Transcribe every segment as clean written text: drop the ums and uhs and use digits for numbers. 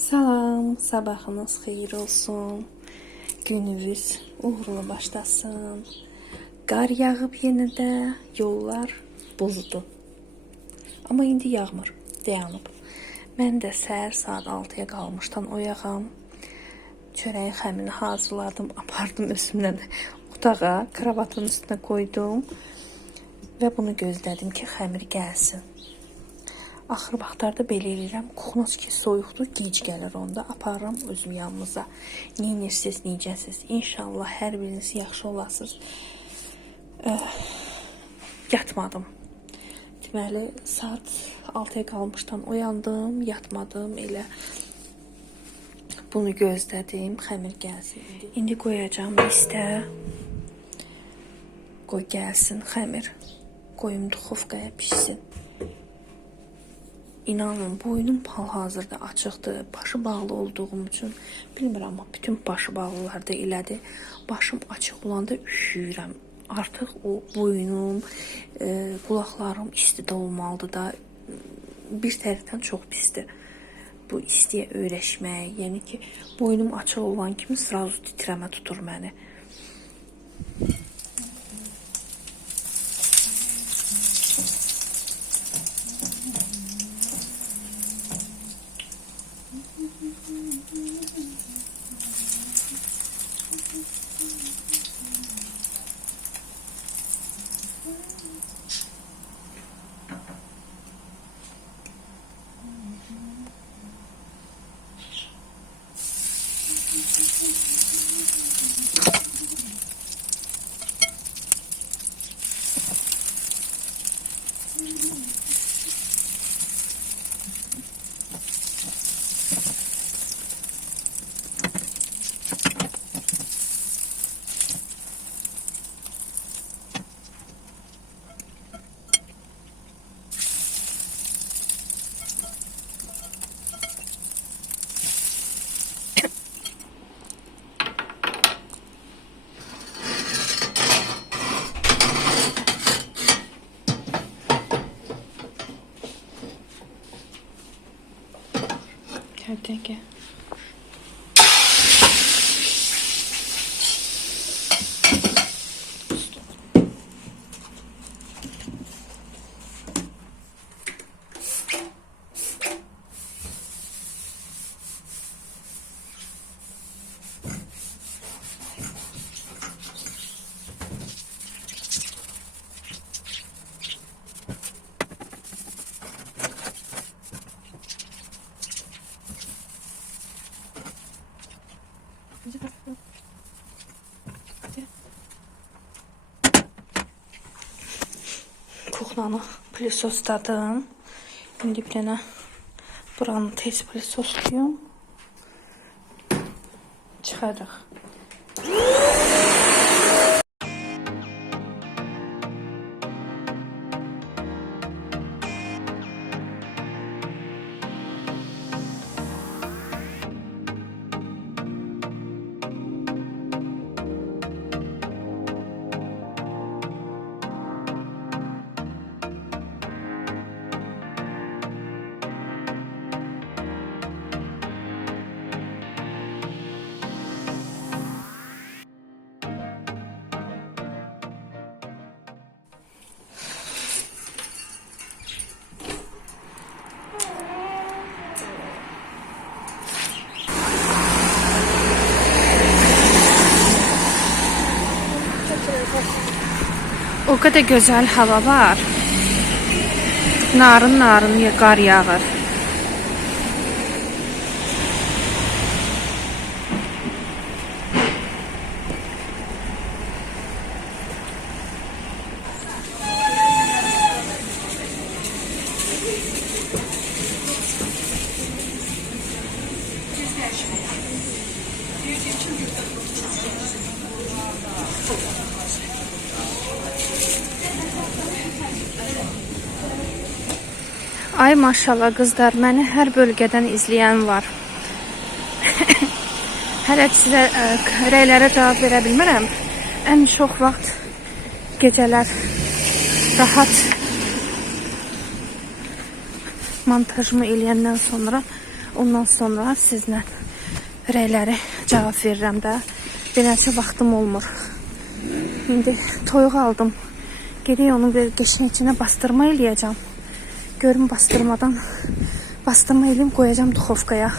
Salam, sabahınız xeyir olsun. Gününüz uğurlu başlasın. Qar yağıb yenə də, yollar buzdu. Amma indi yağmır, dayanıb. Mən də səhər saat 6-ya qalmışdan oyağam. Çörəyin xəmirini hazırladım, apardım özümlə otağa, kravatın üstünə qoydum və bunu gözlədim ki, xəmir gəlsin. Axır vaxtlarda belə eləyirəm. Kuxnas ki, soyuqdur, gec gəlir onda. Aparıram özüm yanımıza. Neyinirsiniz, necəsiz? İnşallah hər biriniz yaxşı olasınız. Yatmadım. Deməli, saat 6-ya qalmışdan oyandım, yatmadım. Elə bunu gözlədim, xəmir gəlsin. İndi qoyacağım listə. Qoy gəlsin xəmir. Qoyum duxovkaya pişsin. İnanın, boynum hal-hazırda açıqdır. Başı bağlı olduğum üçün bilmirəm, amma bütün başı bağlılarda elədir. Başım açıq olanda üşüyürəm. Artıq o boynum, qulaqlarım istidə olmalıdır da. Bir tərəfdən çox pisdir. Bu istiyə öyrəşmək, yəni ki, boynum açıq olan kimi sırası titrəmə tutur məni. Kertenge. Kuxlanı plisosdadım. İndi bir dənə buranı tez plisosluyum. Çıxarıq. O kadar güzel hava var. Narın narın qar yağır. Ay maşallah qızlar, məni hər bölgədən izləyən var. Hələ sizə rəylərə cavab verə bilmirəm. Ən çox vaxt gecələr rahat montajımı eləyəndən sonra Ondan sonra sizlə rəyləri cavab verirəm də. Beləliklə vaxtım olmur. İndi toyuq aldım. Gedək onu bir qəşəng içinə bastırma eləyəcəm. Görüm bastırma eləyim, qoyacağım duxovkaya.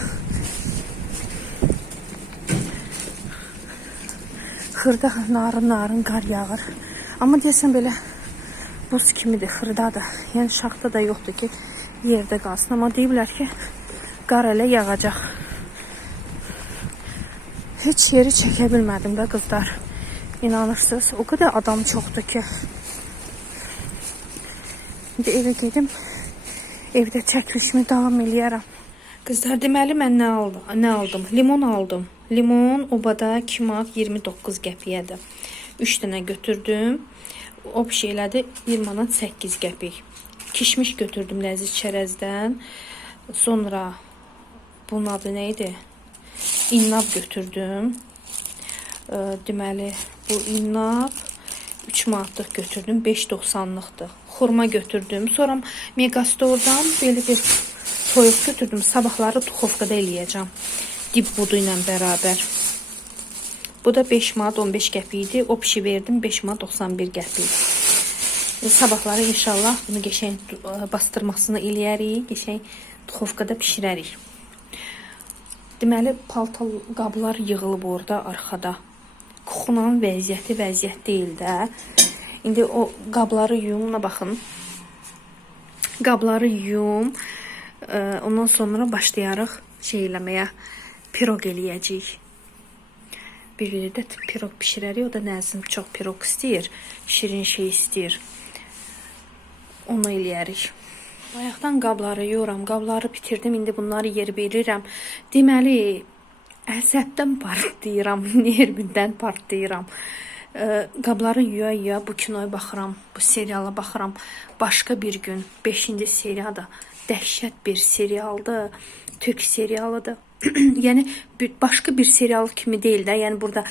Xırda narın qar yağır. Amma deyəsən belə buz kimidir, xırdadır. Yəni şaxta da yoxdur ki, yerdə qalsın. Amma deyiblər ki, qar elə yağacaq. Heç yeri çəkə bilmədim də qızlar. İnanırsınız, o qədər adam çoxdur ki. İndi evə gedim, evdə çəkilişimi davam eləyərəm. Qızlar, deməli mən nə aldım? Limon aldım. Limon obada 2 manat 29 qəpiyədir. 3 dənə götürdüm. O bir şeylədi 1 manat 8 qəpik. Kişmiş götürdüm ləziz çərəzdən. Sonra bunun adı nə idi? İnnab götürdüm. Deməli bu innab 3 manatlıq götürdüm. 5.90-lıqdır. Xurma götürdüm. Sonra Megastordan belə bir toyuq götürdüm. Sabahları duxovkada eləyəcəm. Dib budu ilə bərabər. Bu da 5 manat 15 qəpik idi. O pişi verdim 5 manat 91 qəpik. Sabahları inşallah bunu qəşəng bastırmasını eləyərik. Qəşəng duxovkada pişirərik. Deməli palto qablar yığılıb orada arxada. Kuxunun vəziyyət deyil də. İndi o qabları yuyum, baxın. Qabları yuyum. Ondan sonra başlayarıq şey eləməyə. Pirog eləyəcəyik. Bir də pirog pişirərik. O da Nəzim çox pirog istəyir. Şirin şey istəyir. Onu eləyərik. Bayaqdan qabları yuyuram. Qabları bitirdim. İndi bunları yer verirəm. Deməli, əsəbdən partlayıram. Nervindən partlayıram. Qabları yuya bu kinoya baxıram. Bu seriala baxıram. Başqa bir gün 5-ci seriada dəhşət bir serialdır. Türk serialıdır. Yəni başqa bir serial kimi deyil də. Yəni burada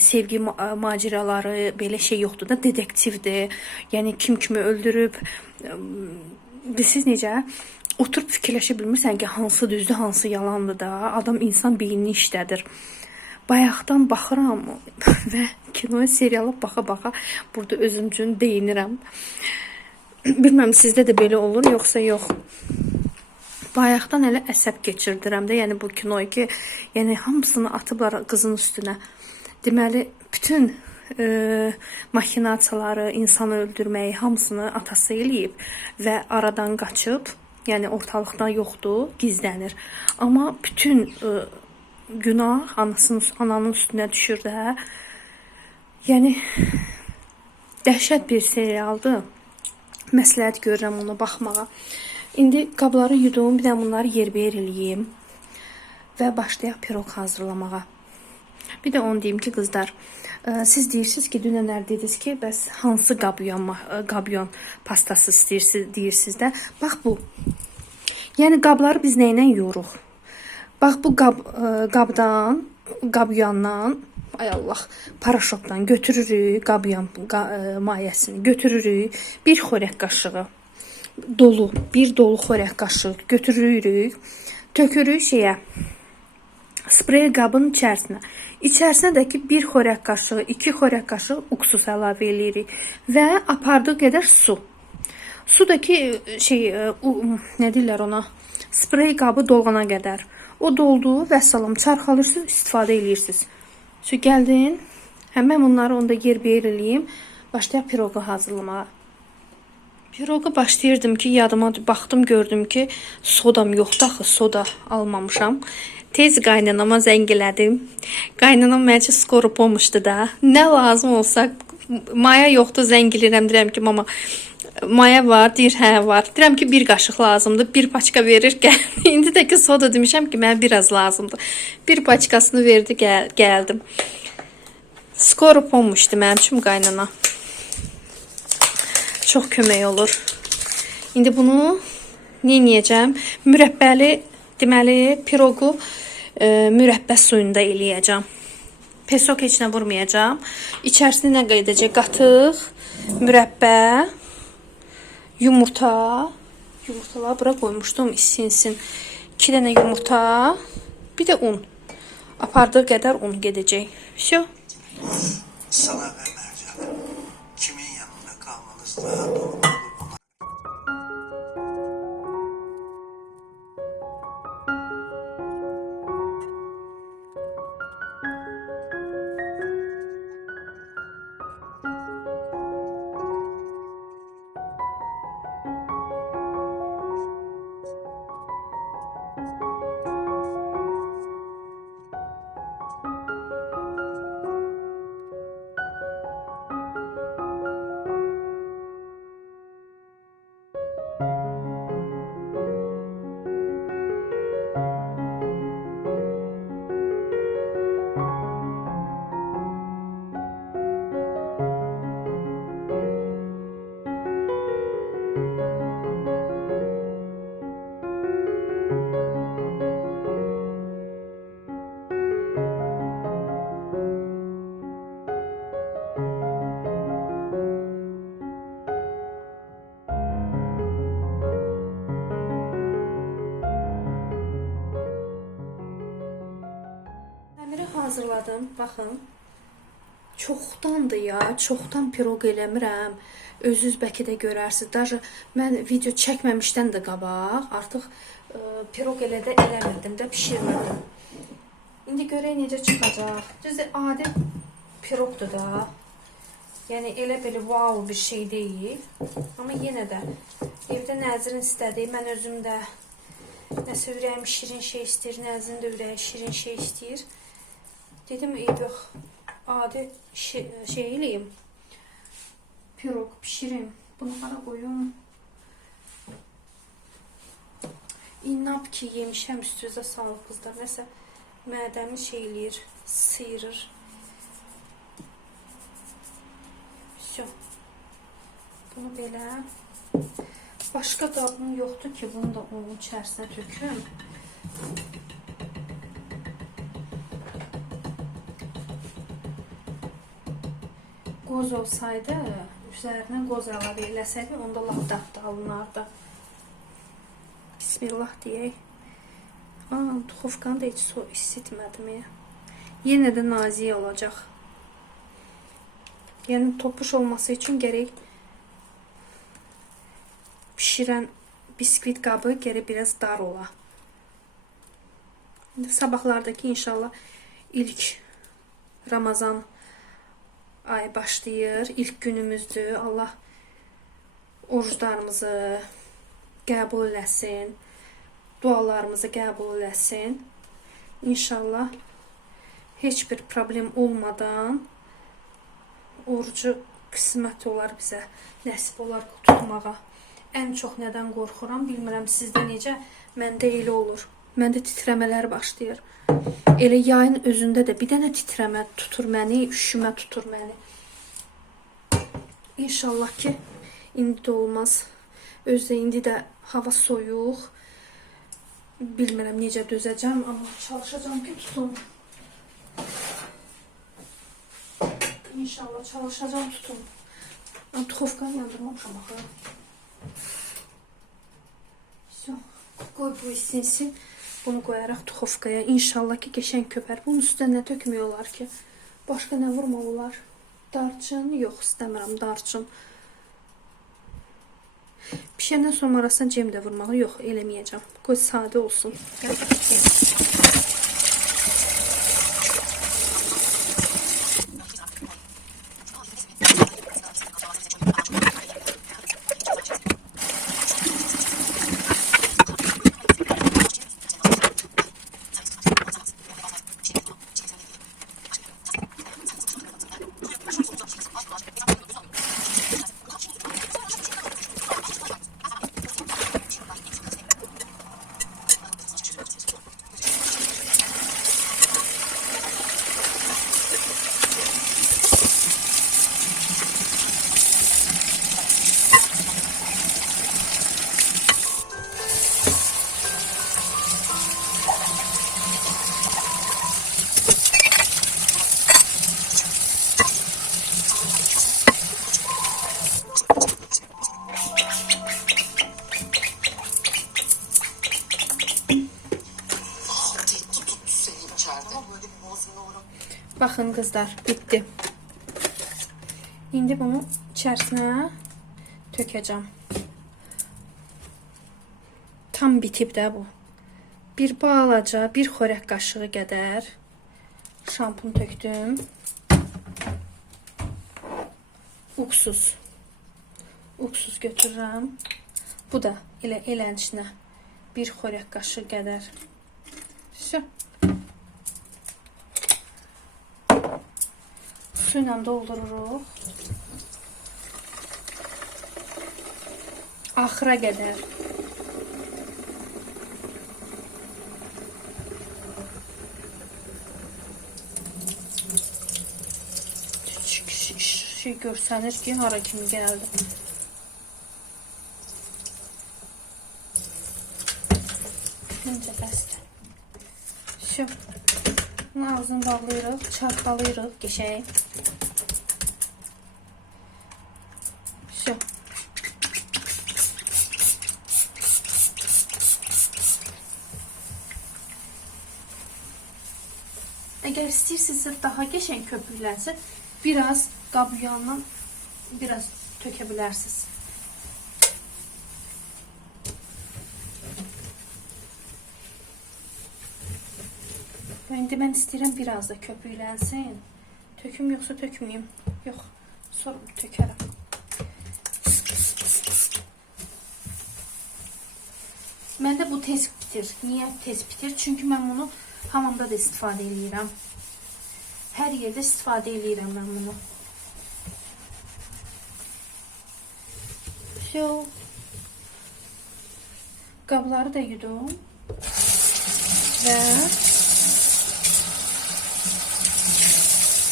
sevgi macəraları belə şey yoxdur da, detektivdir. Yəni kim kimi öldürüb. Siz necə oturub fikirləşə bilmirsən ki, hansı düzdür, hansı yalandır da. Adam insan beynini işlədir. Bayaqdan baxıram və kinoya, seriala baxa-baxa burada özüm üçün deyinirəm. Bilməm sizdə də belə olur, yoxsa yox. Bayaqdan elə əsəb keçirdirəm də, yəni bu kinoyu ki, yəni hamısını atıblar qızın üstünə. Deməli, bütün makinasiyaları, insanı öldürməyi hamısını atası eləyib və aradan qaçıb, yəni ortalıqdan yoxdur, gizlənir. Amma bütün günah ananın üstünə düşür də. Yəni dəhşət bir serialdır. Məsləhət görürəm ona baxmağa. İndi qabları yudum, bir də bunları yerbəyer eləyim və başlayaq pirog hazırlamağa. Bir də onu deyim ki, qızlar, siz deyirsiniz ki, dünənlər dediniz ki, bəs hansı qabyon pastası deyirsiniz də. Bax bu. Yəni qabları biz nə ilə yuyuruq? Bax bu qabyandan, ay Allah, paraşotdan götürürük qabyan mayəsini, götürürük bir xörək qaşığı. Bir dolu xörək qaşığı götürürük, tökürük şeyə, sprey qabın içərisinə. İçərisinə də ki, 1 xörək qaşığı, 2 xörək qaşığı uksus əlavə edirik və apardığı qədər su. Su da ki, nə deyirlər ona, sprey qabı dolğana qədər. O doldu və salam çarxalırsınız, istifadə edirsiniz. Su gəldin, həmən bunları onda yerbəyer eləyim, başlayaq pirogu hazırlamağa. Piroga başlayırdım ki, yadıma baxdım, gördüm ki, sodam yoxdur, axı soda almamışam. Tez qaynanama zəng elədim. Qaynanam mənə skorup olmuşdu da. Nə lazım olsa, maya yoxdur, zəng eləyirəm, deyirəm ki, mama, maya var, deyir, hə var. Deyirəm ki, 1 qaşıq lazımdır, 1 paçka verir, gəl. İndi də ki, soda demişəm ki, mənə biraz lazımdır. 1 paçkasını verdi, gəldim. Skorup olmuşdu mənim üçün qaynana. Çox kömək olur. İndi bunu nə edəcəm? Mürəbbəli, deməli, pirogu mürəbbə suyunda eləyəcəm. Pesok heç nə vurmayacağım. İçərisində nə qayıdacaq? Qatıq, mürəbbə, yumurta. Yumurtaları bura qoymuşdum, isinsin. 2 dənə yumurta, bir də un. Apardığı qədər un gedəcək. Всё. Sana ve Mercan'a kimin yanında kalmanız daha doğru olur ona. Xəmiri hazırladım. Baxın. Çoxdandır ya, çoxdan piroq eləmirəm. Özünüz bəlkə də görərsiniz. Даже mən video çəkməmişdən də qabaq artıq piroq elədə eləmirdim də, bişirmədim. İndi görək necə çıxacaq. Düzdür, adi piroqdur da. Yəni elə belə wow bir şey deyil. Amma yenə də evdə Nəzrin istədi. Mən özüm də nəsə ürəyim şirin şey istəyir, Nəzrin də ürəyi şirin şey istəyir. Dedim, yox, adi şey eləyim. Piroq pişirim. Bunu qara qoyum. İnab ki, yemişəm üstünüzə sağlıq qızlar. Nəsə mədəmi şey eləyir, sıyırır. Всё. Bunu belə. Başqa qabım yoxdur ki, bunu da onun içərisinə töküm. Qoz olsaydı, üzərinə qoz əlavə eləsəydi, onda lap dadlı alınardı. Bismillah deyək. Duxovkanı da heç isitmədim ya. Yenə də nazik olacaq. Yəni topuş olması üçün gərək pişirən biskvit qabı gərək biraz dar ola. Sabahlardakı inşallah ilk Ramazan ay başlayır, ilk günümüzdür. Allah oruclarımızı qəbul eləsin, dualarımızı qəbul eləsin. İnşallah heç bir problem olmadan orucu qismət olar bizə, nəsib olar tutmağa. Ən çox nədən qorxuram, bilmirəm sizdə necə, məndə elə olur. Məndə titrəmələr başlayır. Elə yayın özündə də bir dənə titrəmə tutur məni, üşümə tutur məni. İnşallah ki, indi də olmaz. Özdə indi də hava soyuq. Bilmirəm necə dözəcəm, amma çalışacağım ki, tutum. İnşallah çalışacağım, tutum. Duxovkanı yandırmamışam axı. Qoy bu isinsin. Bunu qoyaraq duxovkaya. İnşallah ki, qəşəng köpər. Bunun üstünə nə tökmək olar ki? Başqa nə vurmaq olar? Darçın? Yox, istəmirəm darçın. Pişəndən sonra arasına cem də vurmağı yox, eləməyəcəm. Qoy sadə olsun. içeride. Baxın qızlar, bitdi. İndi bunu içərisinə tökəcəm. Tam bitib də bu. Bir balaca, bir xörək qaşığı qədər şampun tökdüm. Uksus götürürəm. Bu da elən içinə bir xörək qaşığı qədər. Su ilə doldururuq. Axıra qədər. Şey görsənir ki, hara kimi gəldi. Məncə bəsdir. Bunu ağzını bağlayırıq, çarxalayırıq, qəşəng. Əgər istəyirsinizsə daha qəşəng köpüklənsin, biraz qab yanından biraz tökə bilərsiniz. İndi mən istəyirəm biraz da köpüklənsin. Töküm yoxsa tökməyim? Yox, sonra tökərəm. Məndə bu tez bitir. Niyə tez bitir? Çünki mən bunu hamamda da istifadə edirəm. Hər yerdə istifadə edirəm mən bunu. Qabları da yudum. Və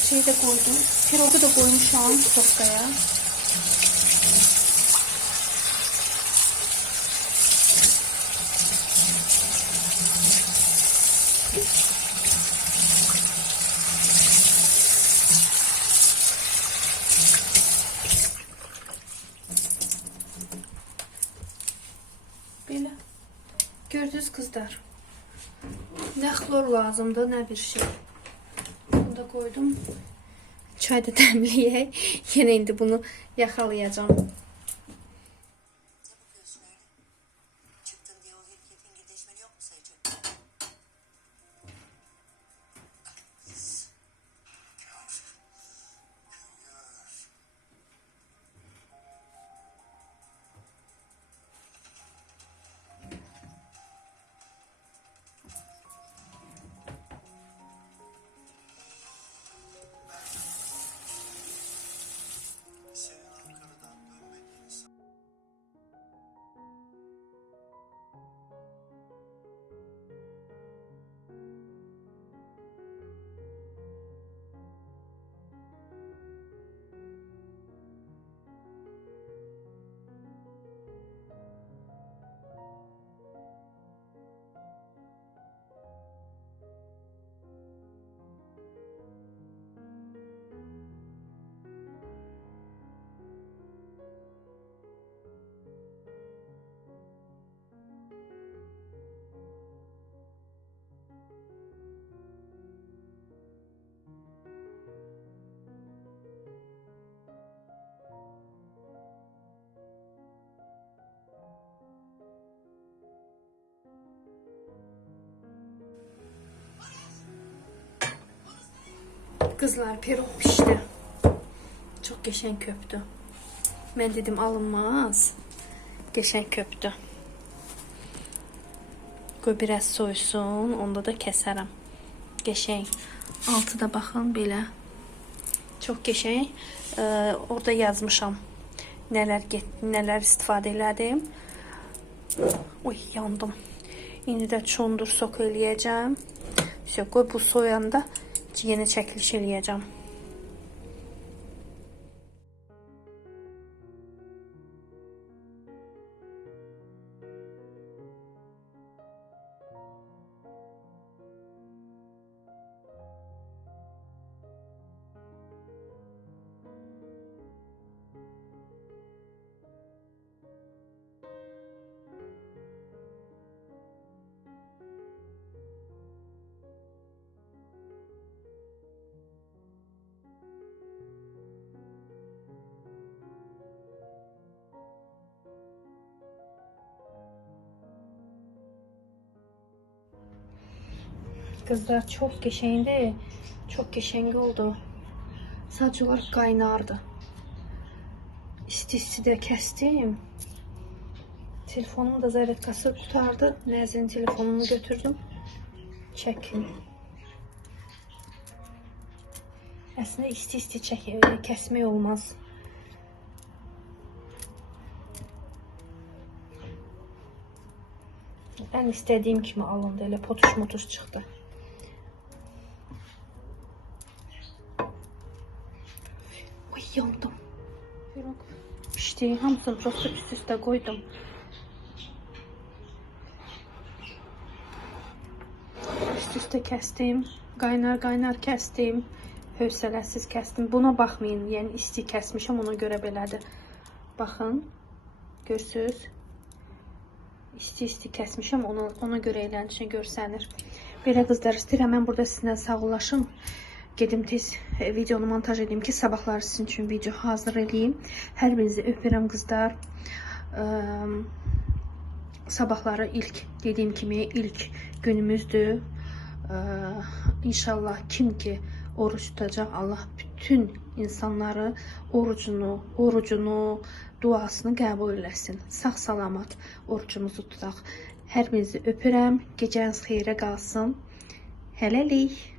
şeyi də qoydum. Pirogu da qoymuşam toskaya. Belə. Gördünüz kızlar. Nə xlor lazımdır, nə bir şey. Bunu da koydum. Çay da dəmləyək. Yenə indi bunu yaxalayacağım. Kızlar, pirog pişti. Çok geçen köptü. Ben dedim alınmaz. Geçen köptü. Qoy biraz soysun, onda da kəsərəm. Geçen. Altı da baxın belə. Çok geçen. Orada yazmışam. Nələr istifadə elədim. Oy, yandım. İndi də çondur sok eləyəcəm. Qoy bu soyanda yeni çəkiliş eləyəcəm. Kızlar çok qəşəngdir. Çok qəşəng oldu. Sadəcə olaraq qaynardı. İsti də kəsdim. Telefonumun da zərətkası qutardı. Nəzrin telefonunu götürdüm. Çəkin. Əslində isti kəsmək olmaz. Ən istədiyim kimi alındı. Elə potuş çıxdı. Ay yandım. Pişdi. Hamısını prosta üst-üstə qoydum. Üst-üstə kəsdim. Qaynar kəsdim. Hövsələsiz kəsdim. Buna baxmayın. Yəni isti kəsmişəm, ona görə belədir. Baxın. Görsünüz. İsti kəsmişəm, ona görə elənçini görsənir. Belə qızlar, istəyirəm mən burada sizinlə sağollaşım. Gedim tez videonu montaj edeyim ki, sabahları sizin üçün video hazır edeyim. Hər birinizi öpürəm qızlar. Sabahları dediyim kimi ilk günümüzdür. İnşallah kim ki oruç tutacaq, Allah bütün insanları orucunu, duasını qəbul eləsin. Sağ-salamat orucumuzu tutaq. Hər birinizi öpürəm. Gecəniz xeyrə qalsın. Hələlik.